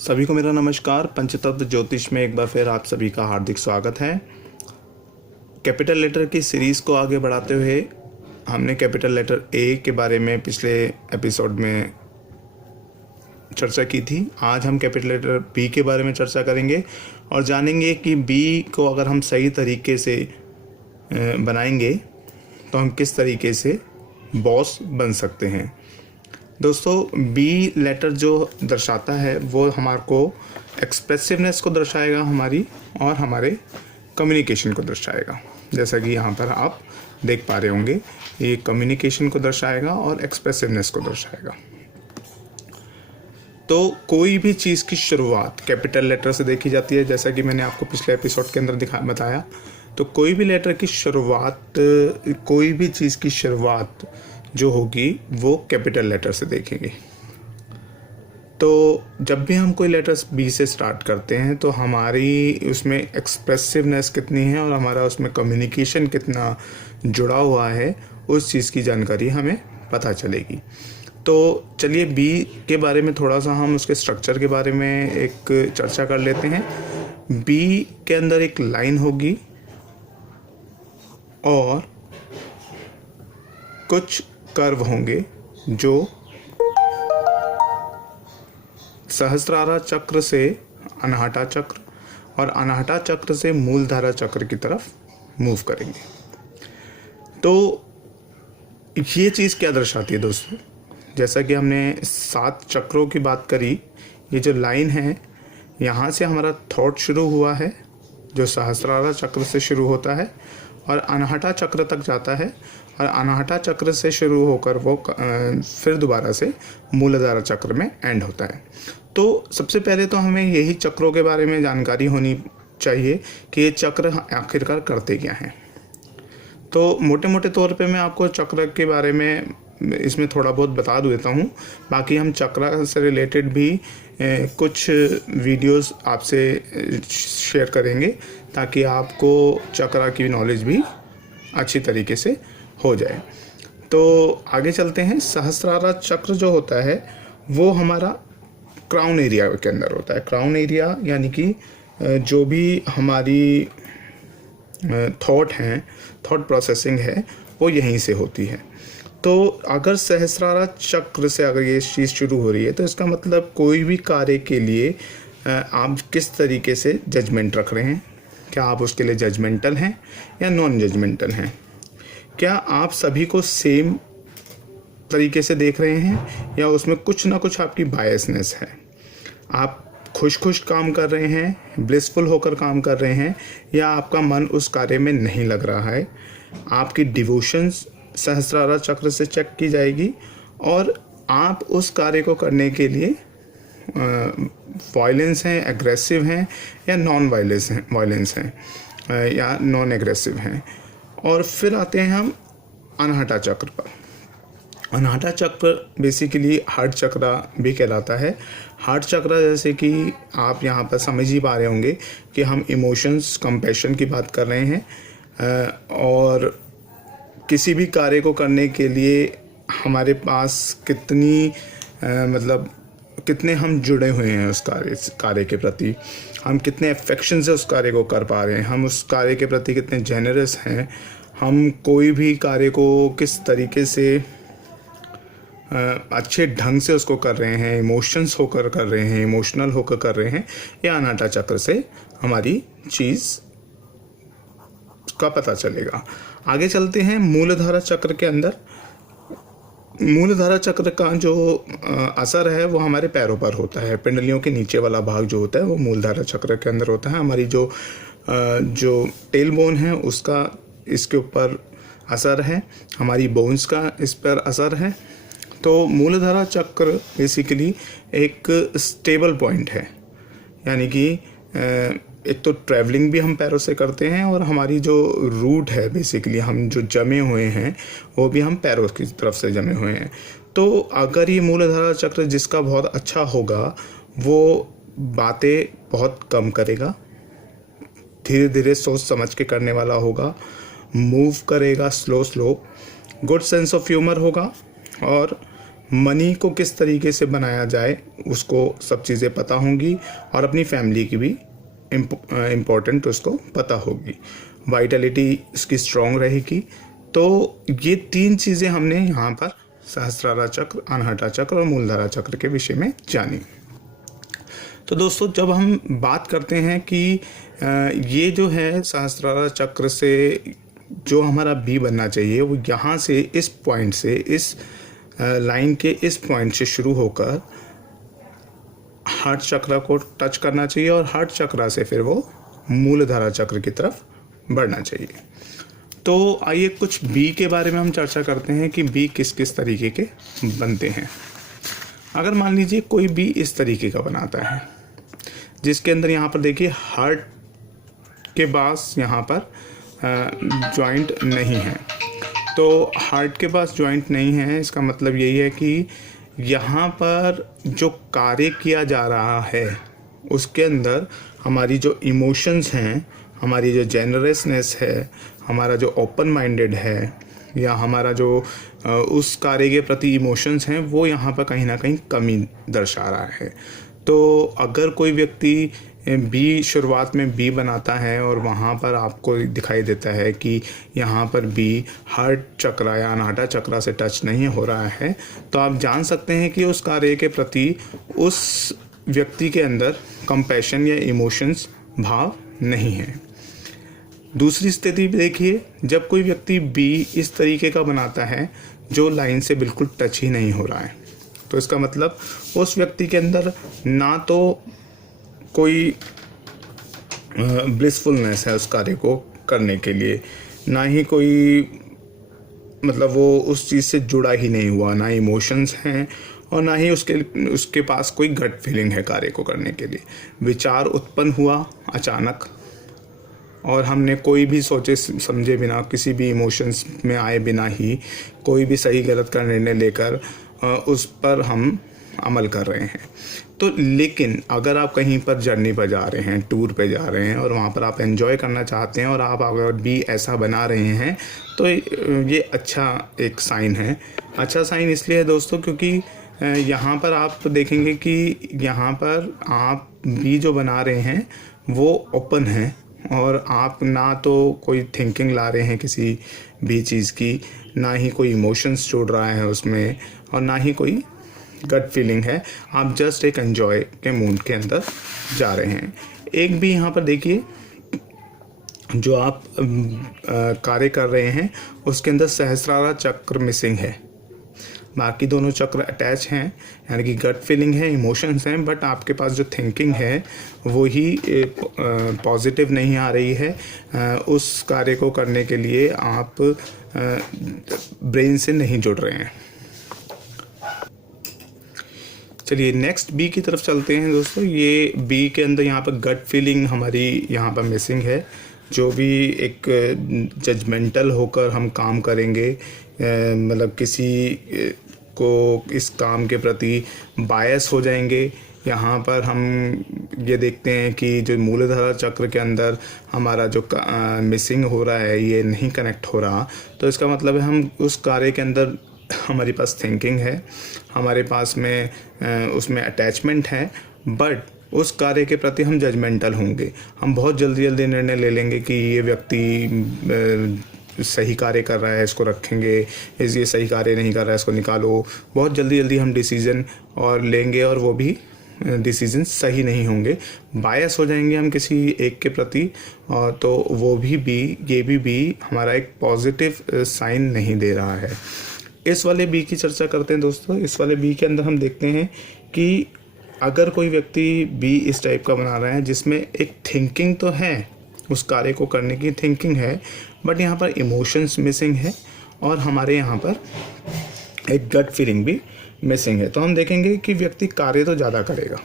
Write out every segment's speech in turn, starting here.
सभी को मेरा नमस्कार। पंचतत्व ज्योतिष में एक बार फिर आप सभी का हार्दिक स्वागत है। कैपिटल लेटर की सीरीज़ को आगे बढ़ाते हुए हमने कैपिटल लेटर ए के बारे में पिछले एपिसोड में चर्चा की थी। आज हम कैपिटल लेटर बी के बारे में चर्चा करेंगे और जानेंगे कि बी को अगर हम सही तरीके से बनाएंगे तो हम किस तरीके से बॉस बन सकते हैं। दोस्तों, बी लेटर जो दर्शाता है वो हमारे को एक्सप्रेसिवनेस को दर्शाएगा हमारी, और हमारे कम्युनिकेशन को दर्शाएगा। जैसा कि यहाँ पर आप देख पा रहे होंगे, ये कम्युनिकेशन को दर्शाएगा और एक्सप्रेसिवनेस को दर्शाएगा। तो कोई भी चीज़ की शुरुआत कैपिटल लेटर से देखी जाती है, जैसा कि मैंने आपको पिछले एपिसोड के अंदर बताया। तो कोई भी लेटर की शुरुआत, कोई भी चीज़ की शुरुआत जो होगी वो कैपिटल लेटर से देखेंगे। तो जब भी हम कोई लेटर्स बी से स्टार्ट करते हैं तो हमारी उसमें एक्सप्रेसिवनेस कितनी है और हमारा उसमें कम्युनिकेशन कितना जुड़ा हुआ है, उस चीज़ की जानकारी हमें पता चलेगी। तो चलिए बी के बारे में थोड़ा सा हम उसके स्ट्रक्चर के बारे में एक चर्चा कर लेते हैं। बी के अंदर एक लाइन होगी और कुछ कर्व होंगे जो सहस्त्रारा चक्र से अनहटा चक्र और अनहटा चक्र से मूलधारा चक्र की तरफ मूव करेंगे। तो ये चीज़ क्या दर्शाती है दोस्तों? जैसा कि हमने 7 चक्रों की बात करी, ये जो लाइन है यहाँ से हमारा थॉट शुरू हुआ है जो सहस्त्रारा चक्र से शुरू होता है और अनहटा चक्र तक जाता है, और अनहटा चक्र से शुरू होकर वो फिर दोबारा से मूलाधारा चक्र में एंड होता है। तो सबसे पहले तो हमें यही चक्रों के बारे में जानकारी होनी चाहिए कि ये चक्र आखिरकार करते क्या हैं। तो मोटे मोटे तौर पे मैं आपको चक्र के बारे में इसमें थोड़ा बहुत बता देता हूँ। बाकी हम चक्र से रिलेटेड भी कुछ वीडियोस आपसे शेयर करेंगे ताकि आपको चक्र की नॉलेज भी अच्छी तरीके से हो जाए। तो आगे चलते हैं। सहस्त्रारा चक्र जो होता है वो हमारा क्राउन एरिया के अंदर होता है। क्राउन एरिया यानी कि जो भी हमारी थॉट हैं, थॉट प्रोसेसिंग है, वो यहीं से होती है। तो अगर सहस्त्रारा चक्र से अगर ये चीज़ शुरू हो रही है तो इसका मतलब कोई भी कार्य के लिए आप किस तरीके से जजमेंट रख रहे हैं। क्या आप उसके लिए जजमेंटल हैं या नॉन जजमेंटल हैं? क्या आप सभी को सेम तरीके से देख रहे हैं या उसमें कुछ ना कुछ आपकी बायसनेस है? आप खुश काम कर रहे हैं, ब्लिसफुल होकर काम कर रहे हैं, या आपका मन उस कार्य में नहीं लग रहा है? आपकी डिवोशंस सहस्त्रारा चक्र से चेक की जाएगी और आप उस कार्य को करने के लिए वायलेंस हैं, एग्रेसिव हैं या नॉन वायलेंस हैं या नॉन एग्रेसिव हैं। और फिर आते हैं हम अनहटा चक्र पर। अनहटा चक्र बेसिकली हार्ट चक्र भी कहलाता है। हार्ट चक्र जैसे कि आप यहाँ पर समझ ही पा रहे होंगे कि हम इमोशंस, कंपैशन की बात कर रहे हैं और किसी भी कार्य को करने के लिए हमारे पास कितने हम जुड़े हुए हैं उस कार्य के प्रति, हम कितने अफेक्शन से उस कार्य को कर पा रहे हैं, हम उस कार्य के प्रति कितने जेनरस हैं, हम कोई भी कार्य को किस तरीके से अच्छे ढंग से उसको कर रहे हैं, इमोशंस होकर कर रहे हैं, इमोशनल होकर कर रहे हैं। या अनहटा चक्र से हमारी चीज़ का पता चलेगा। आगे चलते हैं मूलधारा चक्र के अंदर। मूलधारा चक्र का जो असर है वो हमारे पैरों पर होता है। पिंडलियों के नीचे वाला भाग जो होता है वो मूलधारा चक्र के अंदर होता है। हमारी जो टेल बोन है उसका इसके ऊपर असर है, हमारी बोन्स का इस पर असर है। तो मूलधारा चक्र बेसिकली एक स्टेबल पॉइंट है, यानी कि एक तो ट्रैवलिंग भी हम पैरों से करते हैं और हमारी जो रूट है, बेसिकली हम जो जमे हुए हैं वो भी हम पैरों की तरफ से जमे हुए हैं। तो अगर ये मूलधारा चक्र जिसका बहुत अच्छा होगा वो बातें बहुत कम करेगा, धीरे धीरे सोच समझ के करने वाला होगा, मूव करेगा slow, good sense of humour होगा और मनी को किस तरीके से बनाया जाए उसको सब चीज़ें पता होंगी, और अपनी फैमिली की भी इम्पोर्टेंट उसको पता होगी, वाइटलिटी इसकी स्ट्रॉन्ग रहेगी। तो ये 3 चीज़ें हमने यहाँ पर सहस्त्रारा चक्र, अनहटा चक्र और मूलधारा चक्र के विषय में जानी। तो दोस्तों, जब हम बात करते हैं कि ये जो है सहस्त्रारा चक्र से जो हमारा बी बनना चाहिए वो यहाँ से इस पॉइंट से, इस लाइन के इस पॉइंट से शुरू होकर हार्ट चक्र को टच करना चाहिए, और हार्ट चक्र से फिर वो मूलधारा चक्र की तरफ बढ़ना चाहिए। तो आइए कुछ बी के बारे में हम चर्चा करते हैं कि बी किस किस तरीके के बनते हैं। अगर मान लीजिए कोई बी इस तरीके का बनाता है, जिसके अंदर यहाँ पर देखिए हार्ट के पास यहाँ पर जॉइंट नहीं है। तो हार्ट के पास जॉइंट नहीं है, इसका मतलब यही है कि यहाँ पर जो कार्य किया जा रहा है उसके अंदर हमारी जो इमोशंस हैं, हमारी जो जेनरसनेस है, हमारा जो ओपन माइंडेड है, या हमारा जो उस कार्य के प्रति इमोशंस हैं, वो यहाँ पर कहीं ना कहीं कमी दर्शा रहा है। तो अगर कोई व्यक्ति बी शुरुआत में बी बनाता है और वहाँ पर आपको दिखाई देता है कि यहाँ पर बी हार्ट चक्र या अनहटा चक्र से टच नहीं हो रहा है, तो आप जान सकते हैं कि उस कार्य के प्रति उस व्यक्ति के अंदर कंपैशन या इमोशंस भाव नहीं है। दूसरी स्थिति देखिए, जब कोई व्यक्ति बी इस तरीके का बनाता है जो लाइन से बिल्कुल टच ही नहीं हो रहा है, तो इसका मतलब उस व्यक्ति के अंदर ना तो कोई ब्लिसफुलनेस है उस कार्य को करने के लिए, ना ही कोई मतलब वो उस चीज़ से जुड़ा ही नहीं हुआ, ना इमोशंस हैं और ना ही उसके पास कोई गट फीलिंग है कार्य को करने के लिए। विचार उत्पन्न हुआ अचानक और हमने कोई भी सोचे समझे बिना, किसी भी इमोशंस में आए बिना ही कोई भी सही गलत का निर्णय लेकर उस पर हम अमल कर रहे हैं। तो लेकिन अगर आप कहीं पर जर्नी पर जा रहे हैं, टूर पे जा रहे हैं और वहाँ पर आप एंजॉय करना चाहते हैं और आप अगर भी ऐसा बना रहे हैं, तो ये अच्छा एक साइन है। अच्छा साइन इसलिए है दोस्तों क्योंकि यहाँ पर आप देखेंगे कि यहाँ पर आप भी जो बना रहे हैं वो ओपन है, और आप ना तो कोई थिंकिंग ला रहे हैं किसी भी चीज़ की, ना ही कोई इमोशंस जोड़ रहा है उसमें, और ना ही कोई गट फीलिंग है। आप जस्ट एक एंजॉय के मूड के अंदर जा रहे हैं। एक भी यहाँ पर देखिए जो आप कार्य कर रहे हैं उसके अंदर सहस्त्रारा चक्र मिसिंग है, बाकी दोनों चक्र अटैच हैं, यानी कि गट फीलिंग है, इमोशंस हैं, बट आपके पास जो थिंकिंग है वो ही पॉजिटिव नहीं आ रही है। उस कार्य को करने के लिए आप ब्रेन से नहीं जुड़ रहे हैं। चलिए नेक्स्ट बी की तरफ चलते हैं दोस्तों। ये बी के अंदर यहाँ पर गट फीलिंग हमारी यहाँ पर मिसिंग है। जो भी एक जजमेंटल होकर हम काम करेंगे, मतलब किसी को इस काम के प्रति बायस हो जाएंगे। यहाँ पर हम ये देखते हैं कि जो मूलधारा चक्र के अंदर हमारा जो मिसिंग हो रहा है, ये नहीं कनेक्ट हो रहा, तो इसका मतलब है हम उस कार्य के अंदर हमारे पास थिंकिंग है, हमारे पास में उसमें अटैचमेंट है, बट उस कार्य के प्रति हम जजमेंटल होंगे। हम बहुत जल्दी निर्णय ले लेंगे कि ये व्यक्ति सही कार्य कर रहा है, इसको रखेंगे, ये सही कार्य नहीं कर रहा है, इसको निकालो। बहुत जल्दी हम डिसीज़न और लेंगे और वो भी डिसीजन सही नहीं होंगे, बायस हो जाएंगे हम किसी एक के प्रति, और तो वो भी हमारा एक पॉजिटिव साइन नहीं दे रहा है। इस वाले बी की चर्चा करते हैं दोस्तों। इस वाले बी के अंदर हम देखते हैं कि अगर कोई व्यक्ति बी इस टाइप का बना रहा है जिसमें एक थिंकिंग तो है, उस कार्य को करने की थिंकिंग है, बट यहाँ पर इमोशंस मिसिंग है और हमारे यहाँ पर एक गट फीलिंग भी मिसिंग है, तो हम देखेंगे कि व्यक्ति कार्य तो ज़्यादा करेगा,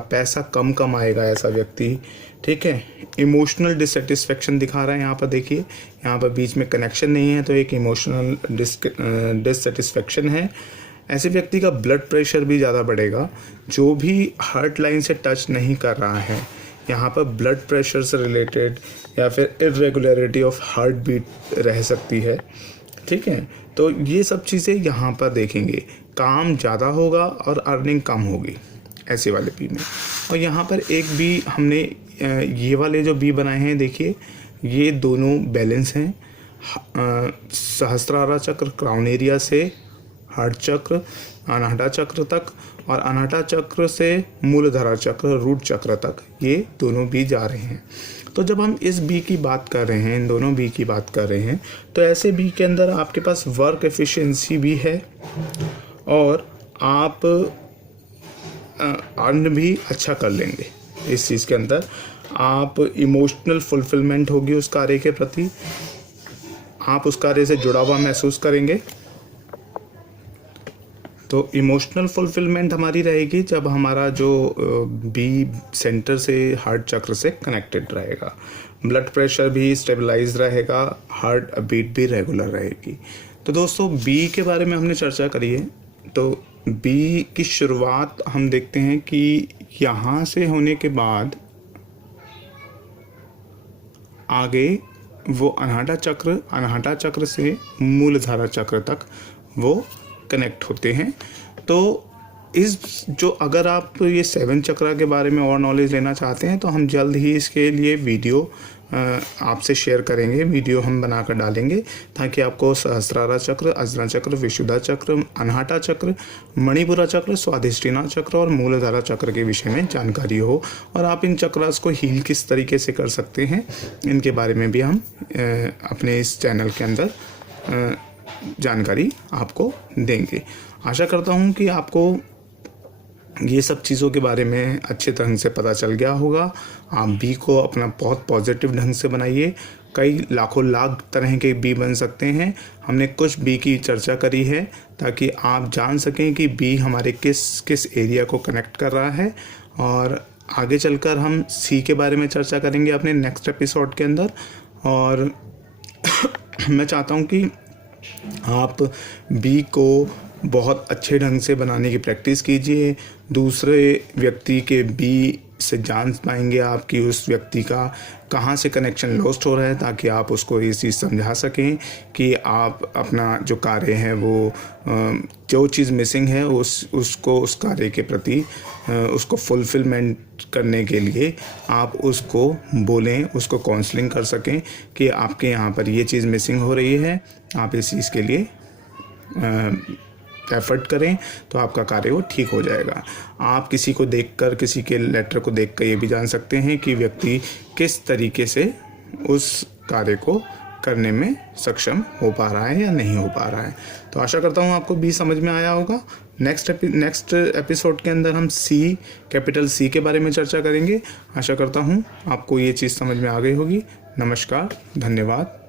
पैसा कम कमाएगा ऐसा व्यक्ति, ठीक है। इमोशनल डिससेटिस्फेक्शन दिखा रहा है यहाँ पर, देखिए यहाँ पर बीच में कनेक्शन नहीं है, तो एक इमोशनल डिससेटिस्फेक्शन है। ऐसे व्यक्ति का ब्लड प्रेशर भी ज़्यादा बढ़ेगा। जो भी हार्ट लाइन से टच नहीं कर रहा है, यहाँ पर ब्लड प्रेशर से रिलेटेड या फिर इरेगुलरिटी ऑफ हार्ट बीट रह सकती है, ठीक है। तो ये सब चीज़ें यहाँ पर देखेंगे, काम ज़्यादा होगा और अर्निंग कम होगी ऐसे वाले बी में। और यहाँ पर एक बी हमने ये वाले जो बी बनाए हैं, देखिए ये दोनों बैलेंस हैं। सहस्त्रारा चक्र क्राउन एरिया से हार्ट चक्र, अनाहटा चक्र तक, और अनाहटा चक्र से मूलधारा चक्र, रूट चक्र तक, ये दोनों बी जा रहे हैं। तो जब हम इस बी की बात कर रहे हैं, इन दोनों बी की बात कर रहे हैं, तो ऐसे बी के अंदर आपके पास वर्क एफिशिएंसी भी है और आप अर्न भी अच्छा कर लेंगे इस चीज़ के अंदर। आप इमोशनल फुलफिलमेंट होगी उस कार्य के प्रति, आप उस कार्य से जुड़ा हुआ महसूस करेंगे। तो इमोशनल फुलफिलमेंट हमारी रहेगी जब हमारा जो बी सेंटर से हार्ट चक्र से कनेक्टेड रहेगा, ब्लड प्रेशर भी स्टेबलाइज रहेगा, हार्ट बीट भी रेगुलर रहेगी। तो दोस्तों बी के बारे में हमने चर्चा करी है। तो बी की शुरुआत हम देखते हैं कि यहाँ से होने के बाद आगे वो अनाहटा चक्र से मूलधारा चक्र तक वो कनेक्ट होते हैं। तो इस जो अगर आप ये 7 चक्रा के बारे में और नॉलेज लेना चाहते हैं तो हम जल्द ही इसके लिए वीडियो आपसे शेयर करेंगे, वीडियो हम बनाकर डालेंगे ताकि आपको सहस्त्रारा चक्र, अजरा चक्र, विशुद्धा चक्र, अनाहटा चक्र, मणिपुरा चक्र, स्वाधिष्ठिना चक्र और मूलधारा चक्र के विषय में जानकारी हो और आप इन चक्रास को हील किस तरीके से कर सकते हैं इनके बारे में भी हम अपने इस चैनल के अंदर जानकारी आपको देंगे। आशा करता हूँ कि आपको ये सब चीज़ों के बारे में अच्छे ढंग से पता चल गया होगा। आप बी को अपना बहुत पॉजिटिव ढंग से बनाइए। कई लाखों लाख तरह के बी बन सकते हैं। हमने कुछ बी की चर्चा करी है ताकि आप जान सकें कि बी हमारे किस किस एरिया को कनेक्ट कर रहा है, और आगे चलकर हम सी के बारे में चर्चा करेंगे अपने नेक्स्ट एपिसोड के अंदर। और मैं चाहता हूँ कि आप बी को बहुत अच्छे ढंग से बनाने की प्रैक्टिस कीजिए। दूसरे व्यक्ति के बी से जान पाएंगे आप कि उस व्यक्ति का कहाँ से कनेक्शन लॉस्ट हो रहा है, ताकि आप उसको ये चीज़ समझा सकें कि आप अपना जो कार्य है वो जो चीज़ मिसिंग है उसको उस कार्य के प्रति उसको फुलफिलमेंट करने के लिए आप उसको बोलें, उसको काउंसलिंग कर सकें कि आपके यहाँ पर ये चीज़ मिसिंग हो रही है, आप इस चीज़ के लिए एफर्ट करें तो आपका कार्य वो ठीक हो जाएगा। आप किसी को देखकर, किसी के लेटर को देखकर ये भी जान सकते हैं कि व्यक्ति किस तरीके से उस कार्य को करने में सक्षम हो पा रहा है या नहीं हो पा रहा है। तो आशा करता हूँ आपको बी समझ में आया होगा। नेक्स्ट एपिसोड के अंदर हम सी, कैपिटल सी के बारे में चर्चा करेंगे। आशा करता हूँ आपको ये चीज़ समझ में आ गई होगी। नमस्कार, धन्यवाद।